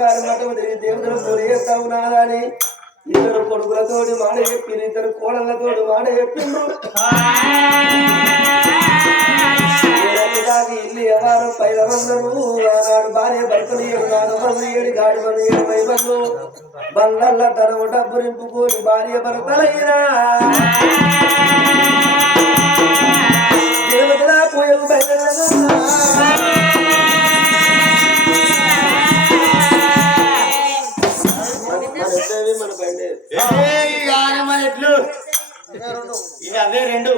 బంగారు మఠం తిరిగి దేవుడు పూజ ఉన్నారని ఇద్దరు కొడుకులతోటి మాట చెప్పిండ్రు ఇద్దరు కోడళ్ళతోటి మాట చెప్పిండు ఇల్లు ఎవరు పైన వందరు ఆనాడు భార్య భర్తలు ఏడు నాలుగు వందలు ఏడు గాడి వందలు ఏడు పై వందలు తన డబ్బు నింపుకొని భార్య భర్తలైనా దేవతల పోయకు బయలుదేరగా ఇది అవే రెండు.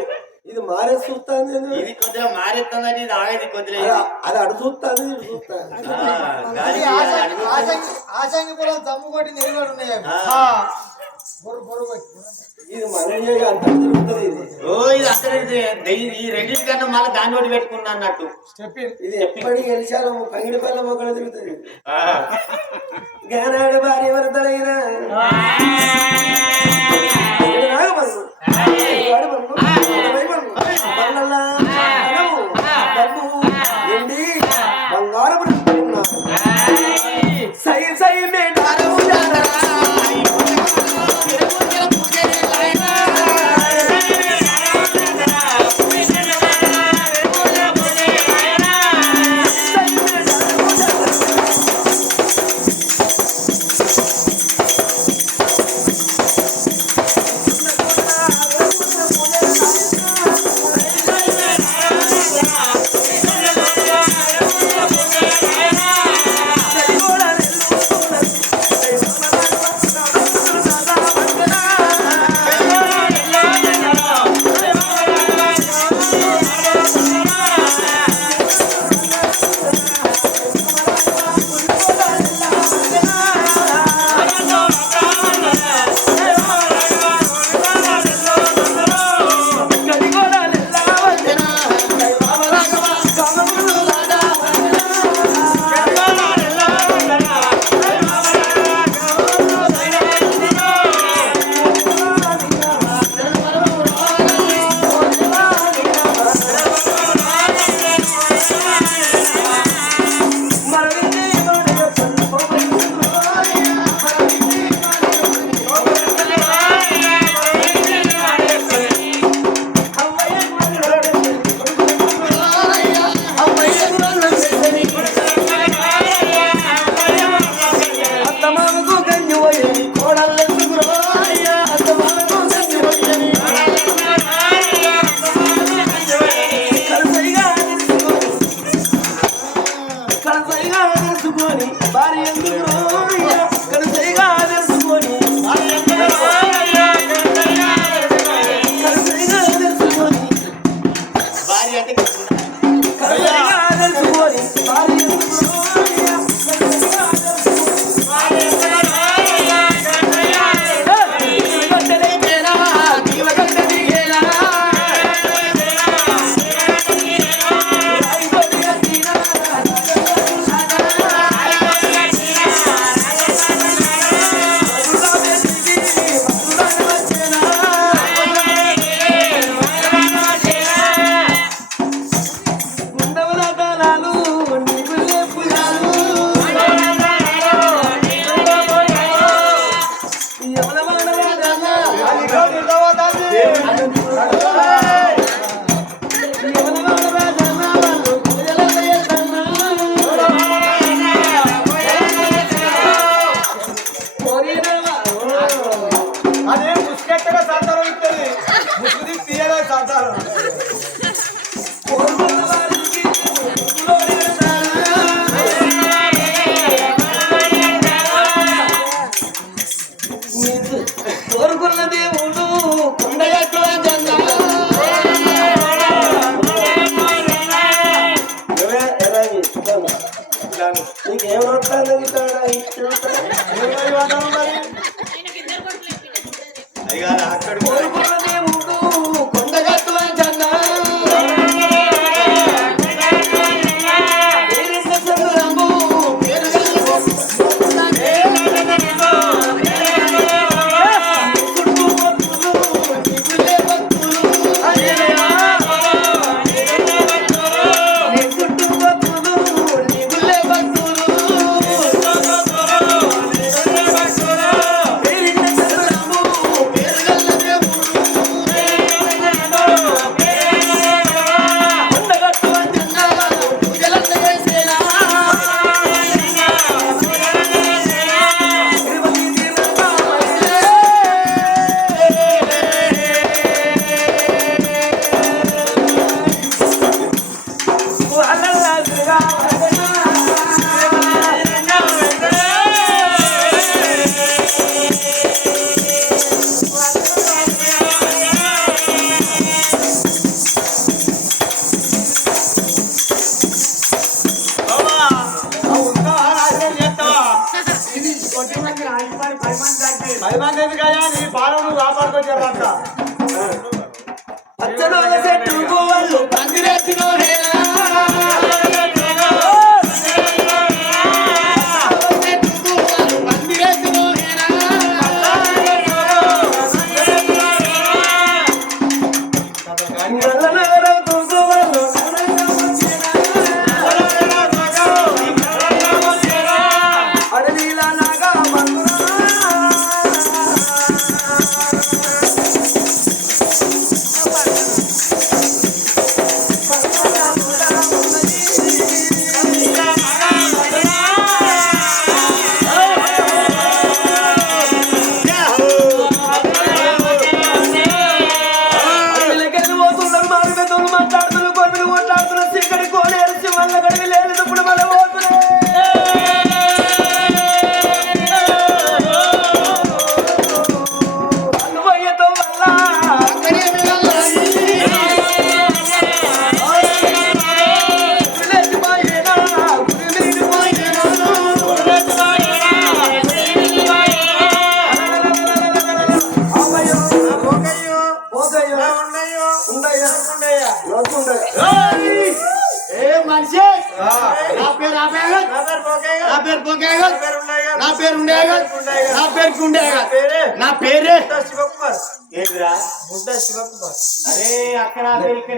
ఇది మారే చూస్తాను నేను ఇది కొద్దిగా మారెత్తుందని ఇది ఆగేది కొద్దిగా అది- అది అడు చూస్తాను ఇది చూస్తాను కూడా దమ్ము కొట్టి నిలబడి ఉన్నాయి అవి. ఆ. బొరు బొరు కొట్టి. ఇది మన అంత తిరుగుతుంది ఇది. ఓ ఇది అక్కడ ఈ రెండింటి కన్నా మళ్ళీ దాన్ని ఒకటి పెట్టుకున్నా అన్నట్టు. ఇది ఎప్పటికి గెలిచాలో పంగిడి పల్ల మొక్కలు తిరుగుతుంది ఆ. గానాడు భార్య భర్తలైనా ఏడు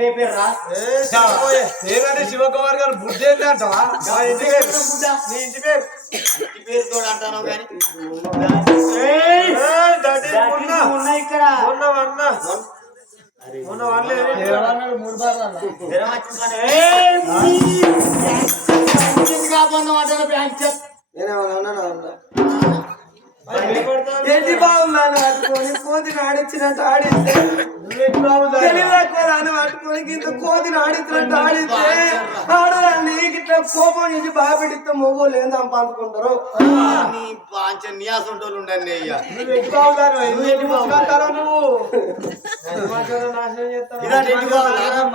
ఆ పేరు ఇక్కడ ఏ పేరు రా ఏదంటే శివకుమార్ గారు బుద్ధి ఏంటి అంటావా? ఇంటి పేరు. తోడు అంటాను కానీ ఇక్కడ. కాకుండా మాట్లాడే బ్యాంక్ చెప్. నేనేమన్నా అన్నా? బాగున్నాను? కోతిని ఆడించినట్టు ఆడిస్తే తెలియదాన్ని పట్టుకొని ఇంత కోతిని ఆడిస్తే ఆడదాన్ని ఇట్లా కోపం నుంచి బాబెడితే మొగోళ్ళు ఏం సంపాదుకుంటారు?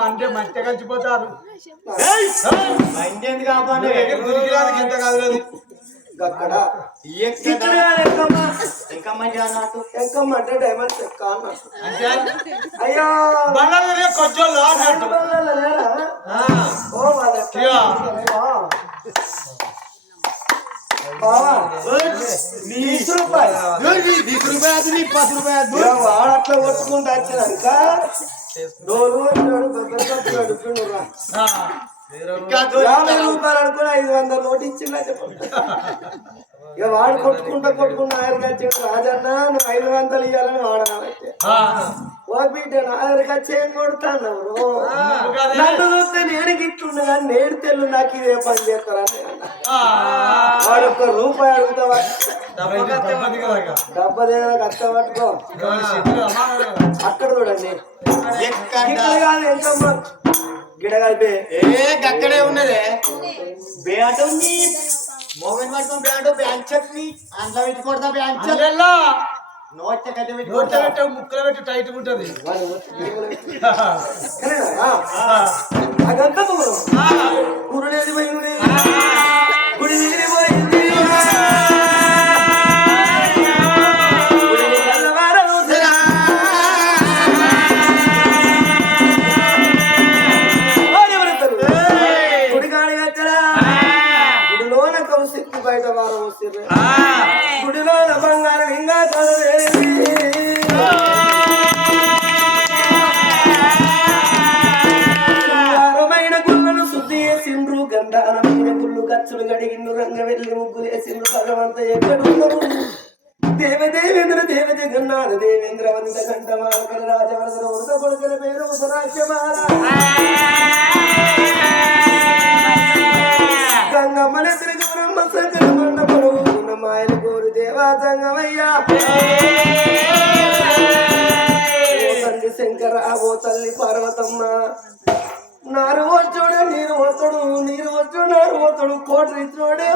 అంటే మంచిగా కలిసిపోతారు. ఎందుకు కాపాడు? కాదు. అక్కడ అంటే అయ్యో! తీసు రూపాయలు తీసు రూపాయలు నీ పది రూపాయలు వాడు అట్లా కొట్టుకుంటూ వచ్చినాక డోలు వచ్చినాడు పెద్ద యాభై రూపాయలు అనుకుని ఐదు వందల నోటు ఇచ్చిందా చెప్పండి ఇక వాడు కొట్టుకుంటా కొట్టుకుంటా ఆయనకి వచ్చిండు రాజన్న నువ్వు ఐదు వందలు ఇవ్వాలని వాడనవైతే ఆ. ఓ బిడ్డ నా దగ్గరికి వచ్చి ఏం కొడుతాను. నన్ను చూస్తే నేను గిట్టుండే కానీ నేడు తెల్లు నాకు ఇదే పని చేస్తారని. వాడు ఒక్క రూపాయి అడుగుతావా. డబ్బా దగ్గర కష్ట పట్టుకో. అక్కడ చూడండి. ఎక్కడ? ఇక్కడ కాదు ఎంకమ్మ గిడ కలిపి ఏ గక్కడే ఉన్నదే. బ్యాట్ ఉంది. మోగన్ పట్టుకొని బ్యాట్ బ్యాంక్ చెప్పి అందులో పెట్టి కొడతా బ్యాంక్ చెప్పి. అందువల్ల నోట్ కట్టి పెట్టి నోట్లో. పెట్టే ముక్కలు పెట్టి టైట్ ఉంటది. తిరిగి సకల సంకట మండపడు మాయల కోరు దేవా సంగమయ్యా. తల్లి శంకర ఓ తల్లి పార్వతమ్మ. నారు వచ్చుడు నీరు వచ్చుడు నీరు వచ్చుడు నారు వచ్చుడు కోటి ఇచ్చినోడే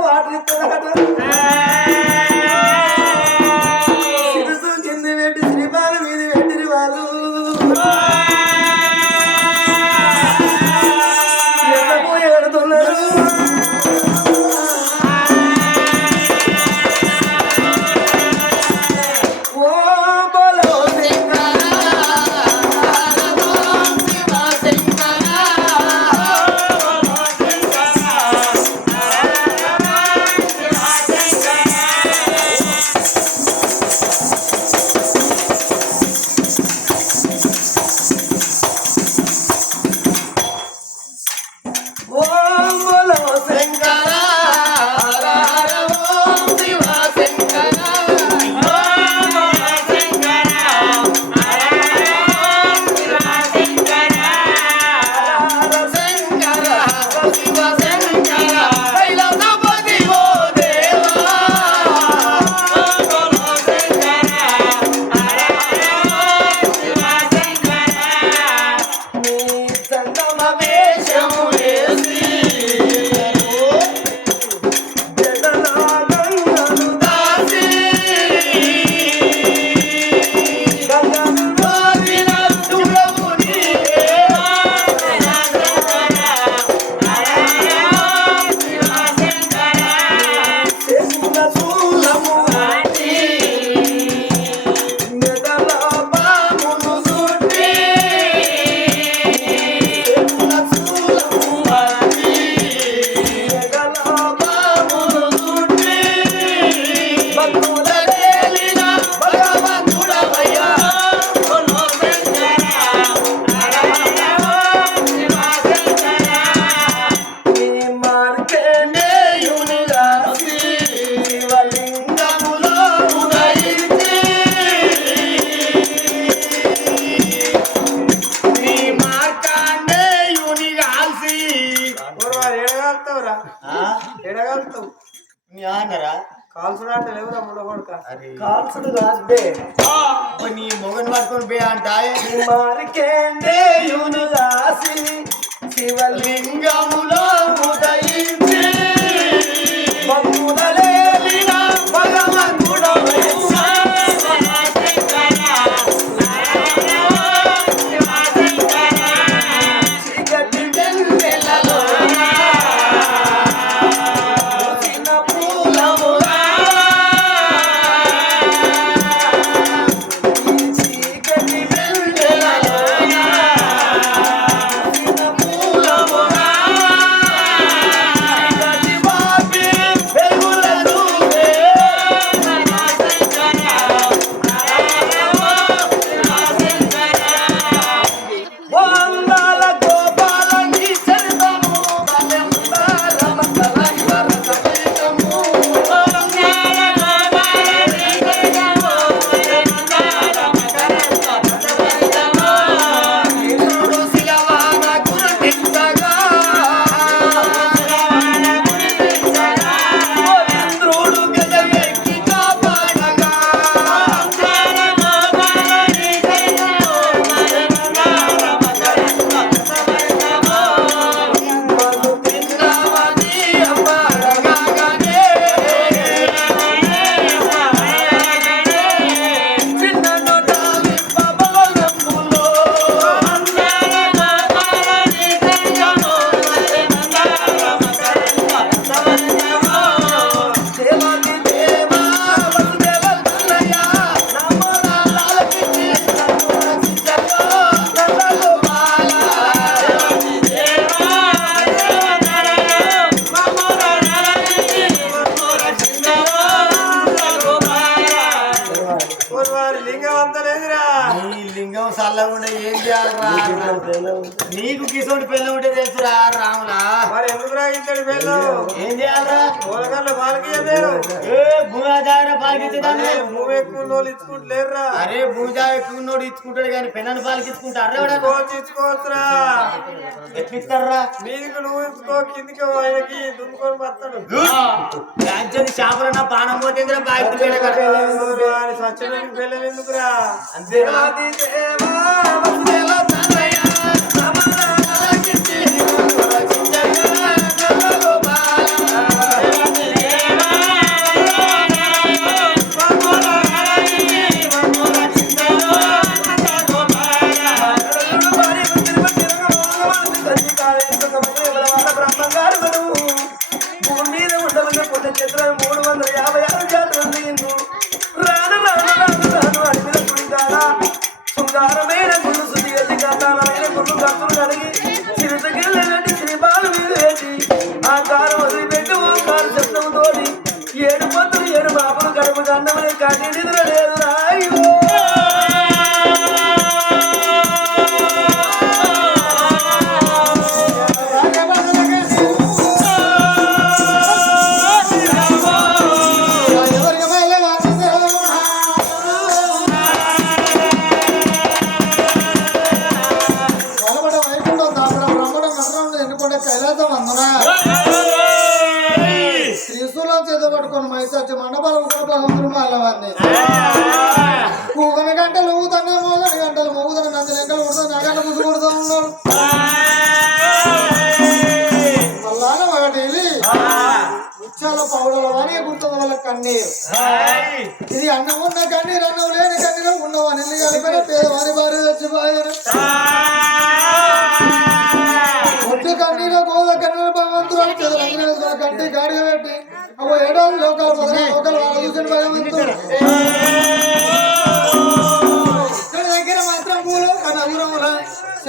కాల్సుడు కాదే నీ మొగను పట్టుకొని పోయా అంటే శివలింగములో Malaga. నువ్వు ఎక్కువ నోళ్ళు ఇచ్చుకుంటలేరురా అరే భూజా ఎక్కువ నోడు ఇచ్చుకుంటాడు కానీ పెనాన్ని పాలకిచ్చుకుంటారు ఇచ్చుకోవచ్చురా. ఎట్లిస్తారా నీకు నువ్వు ఇచ్చుకో కిందికి ఆయనకి దుమ్ముకొని పడతాడు కాంచని చేపల నా పోతే బాగా పిల్లలు ఎందుకురా? అంతే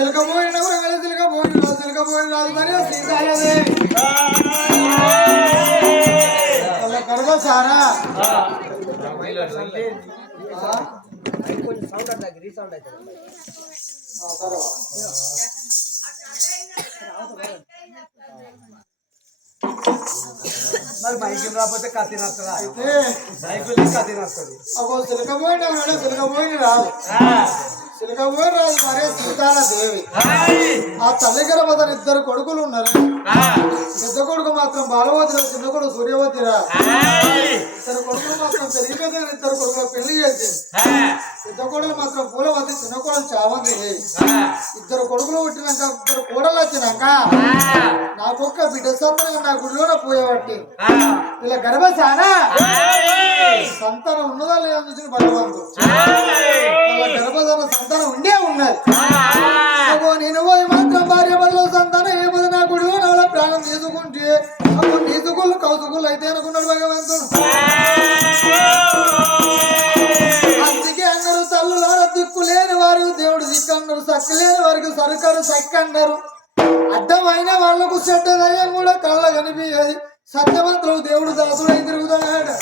తిలకబోయిన వెల తిలకబోయిన తిలకబోయిన రాజధాని శ్రీకాళదేవి కడదా సారా? మరి బైక్ రాకపోతే కత్తి నచ్చదా అయితే బైక్ కత్తి నచ్చదు అగో మేడం తిలకపోయినా రాదు చిలకవ్వ రాజు భార్య సీతారాదేవి ఆ తల్లి గర్భధన ఇద్దరు కొడుకులు ఉన్నారు. పెద్ద కొడుకు మాత్రం బాలవతిరా చిన్న కొడుకు సూర్యవతిరా. ఇద్దరు కొడుకులు మాత్రం పెరిగిపోతే ఇద్దరు కొడుకులు పెళ్ళి చేసి పెద్ద కొడుకులు మాత్రం పూలవతి చిన్న కొడుకు చావంతి ఇద్దరు కొడుకులు పుట్టినాక ఇద్దరు కూడలు వచ్చినాక నాకొక్క బిడ్డ సంతానం నా గుడిలోనే పోయేవాటి ఇలా గర్భశానా సంతానం ఉన్నదా లేదా చూసి భగవంతుడు. గర్భధాన సంతానం ఉండే ఉన్నది. నేను పోయి మాత్రం భార్య బదులు సంతానం ఏమది నా గుడిలో నా ప్రాణం తీసుకుంటే అప్పుడు నీతుకుళ్ళు కౌతుకుళ్ళు అయితే అనుకున్నాడు భగవంతుడు. అందుకే అన్నారు తల్లులార దిక్కు లేని వారు దేవుడు దిక్కన్నారు సక్కు లేని వారికి సరుకారు సక్కన్నారు అర్థమైన అడ్డమైన వాళ్ళకు చెడ్డ దయ్యం కూడా కళ్ళ కనిపించేది. సత్యవంతులు దేవుడు దాసుడై తిరుగుతున్నాడు.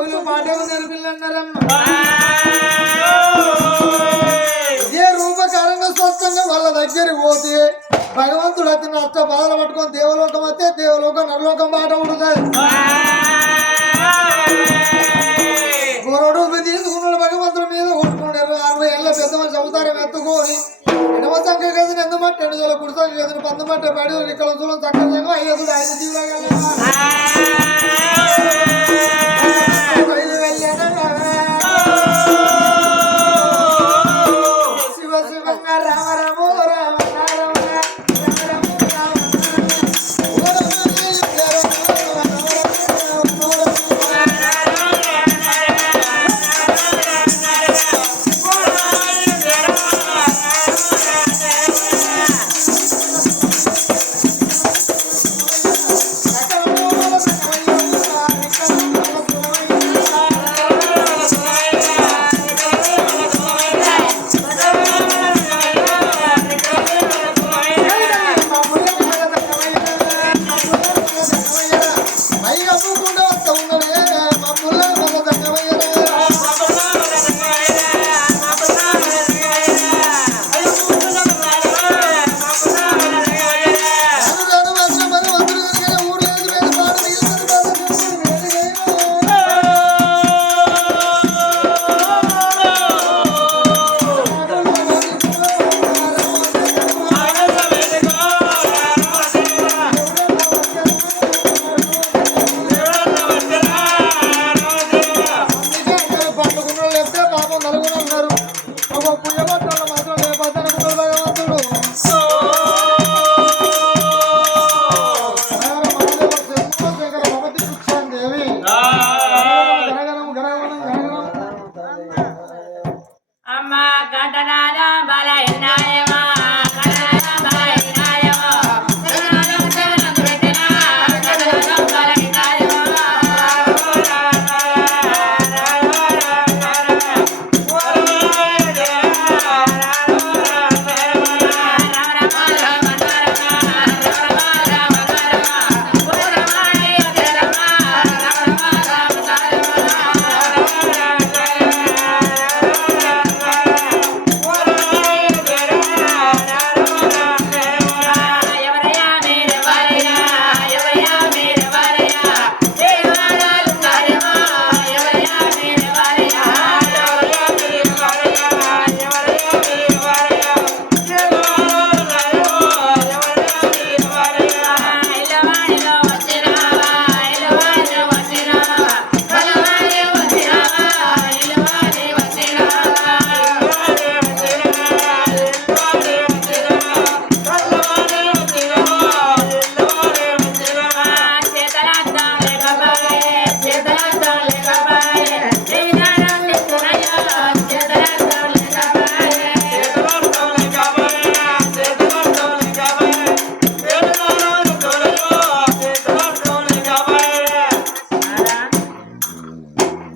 కోయిలు పాటకు నేర్పిల్లు అన్నారమ్మ ఇదే రూపకారంగా స్వచ్ఛంగా వాళ్ళ దగ్గరికి పోతే భగవంతుడు అతని అష్ట బాధలు పట్టుకొని దేవలోకం వస్తే దేవలోకం నరలోకం బాట ఉంటుంది గురుడు తీసుకున్నాడు భగవంతుడి మీద కొట్టుకున్నాడు అరవై ఏళ్ళ పెద్ద మనిషి అవతారం ఎత్తుకొని ఎడమ సంఖ్య మట్టి ఎండు జోల కుడి సంఖ్య మట్టి పడి ఇక్కడ చూడం చక్కర సంఘం ఐదు ఐదు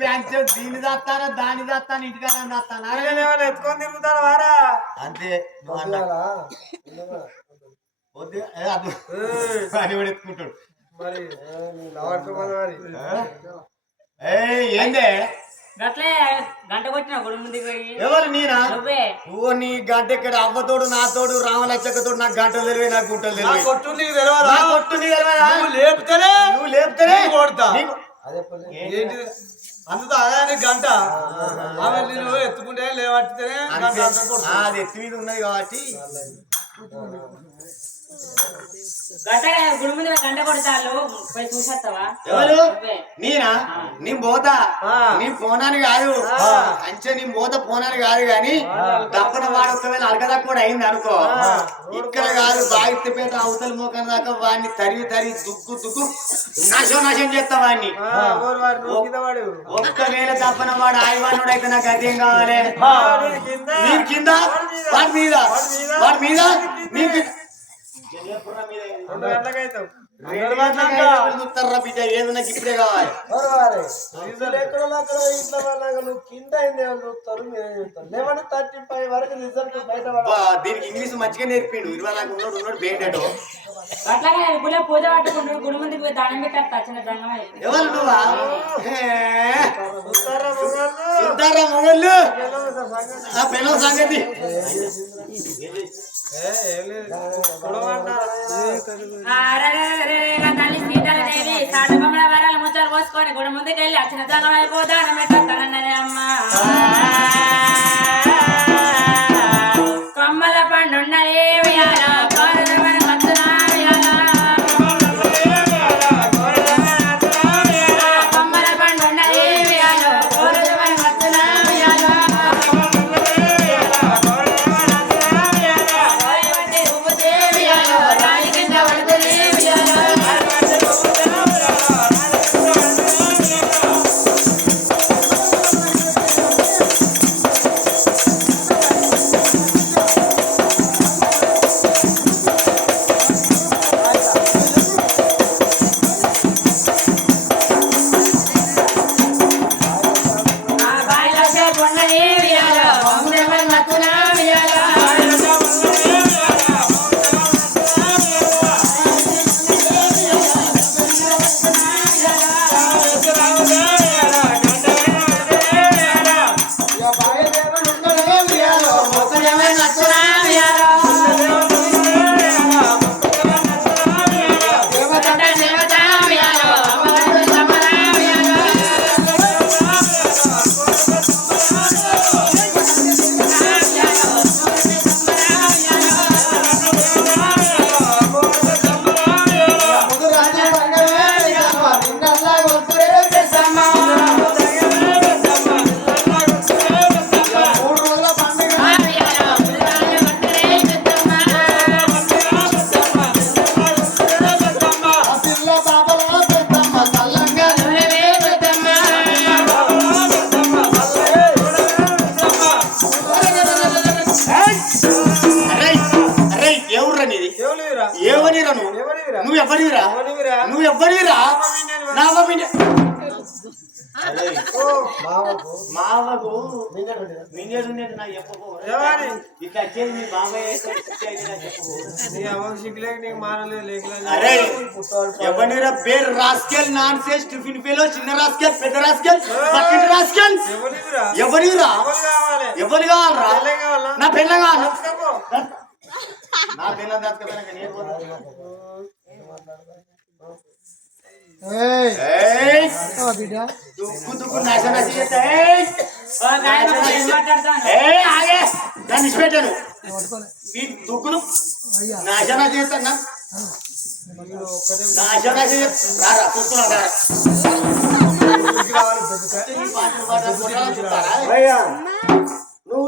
బ్యాంక్ దీన్ని దాస్తానా దాన్ని దాస్తాను ఇంటికాలని దాస్తాను? ఎత్తుకొని తిరుగుతాను వారా? అంతే నువ్వు అన్నా. వద్దు ఏందే? గట్లే గంట కొట్టిన గుడి ముందుకు పోయి. ఎవరు నేనా? నువ్వే. ఓ నీ గంట ఇక్కడ అవ్వతోడు నా తోడు రామలచ్చకతోడు నాకు గంటలు తెలివే నాకు గుంటలు నా తెలివే. కొట్టు నీకు తెలియదా? నా కొట్టు నీ తెలియదా? నువ్వు లేపితేనే నువ్వు లేపుతేనే నేను కొడతా. నీకు- ఏంటి? అందుతో అదే గంట. ఆమె నేను ఎత్తుకుంటే లేవట్టితేనే. ఆ, అది ఎత్తి మీద ఉన్నది కాబట్టి. గంట గుడి ముందు గంట కొడతాను పోయి చూసేస్తావా? ఎవరు? నువ్వే. నేనా? నీ పోతా. ఆ. నీ పోనాని కాదు. అంచె నీ పోత పోనాని కాదు గాని తప్పన వాడు ఒకవేళ అడగదా కూడా అయింది అనుకో. ఇక్కడ కాదు బాగిత్తిపేట అవతల మోకం దాకా వాడిని తరిగి తరిగి దుక్కు దుక్కు నాశం నాశం చేస్తా వాడిని. ఒక్కవేళ తప్పన వాడు? ఆయవానుడు అయితే నాకు అదేం కావాలి. నీ కింద? వాడి మీద? వాడి మీద. నీకు రెండు గంటలకు అవుతావు. చూస్తారా బిడ్డ ఏది నాకు ఇప్పుడే కావాలి? డీజిల్ ఎక్కడో అక్కడ ఇంట్లో వాళ్ళగా నువ్వు కింద అయింది చూస్తారు మీరేం చూస్తారు లెవెన్ థర్టీ ఫైవ్ వరకు రిజల్ట్ బయట దీనికి ఇంగ్లీష్ మంచిగా నేర్పిండు. ఇరవై నాలుగు ఉన్నాడు ఉన్నాడు బేటో అట్లాగే గుడి పూజ పట్టుకుంటారు గుడి ముందుకు పోయి దానం పెట్టేస్తా చిన్న దండం ఎవరు నువ్వా? సంగతి. ఆ తల్లి సీతాలదేవి సాటబొమ్మల వరాల ముచ్చాలు పోసుకొని గుడి ముందుకెళ్ళి అచ్చిన దండం అయిపోతాను దానం మావకు. మావకు నిన్నటి ఉండే. మింగేడు ఉండేది నాకు చెప్పకు? ఇట్లా వచ్చేది మీ బాబాయ్ చెప్పకు నీ అమ్మకి సిగ్గులేక నీకు మారలేదు లేకలేదు. అరే పుట్టాడు. ఎవరిరా పేరు rascal nonsense tiffin fellow చిన్న రాస్కెల్ పెద్ద రాస్కెల్ రాస్కెల్? ఎవరిరా ఎవరు కావాలి? ఎవరు కావాలరా? నా పెళ్ళ కావాలా. నా పెళ్ళ దాచుకోవడానికి నేను పోతా. ఏయ్ ఏయ్ ఆ బిడ్డ? దుక్కు దుక్కు నశ నశ ఆగే. పట్టుకోలే. ఈ దుక్కులు అయ్యా. నాశ నశ చేస్తాను రారా చూస్తున్నా నువ్వు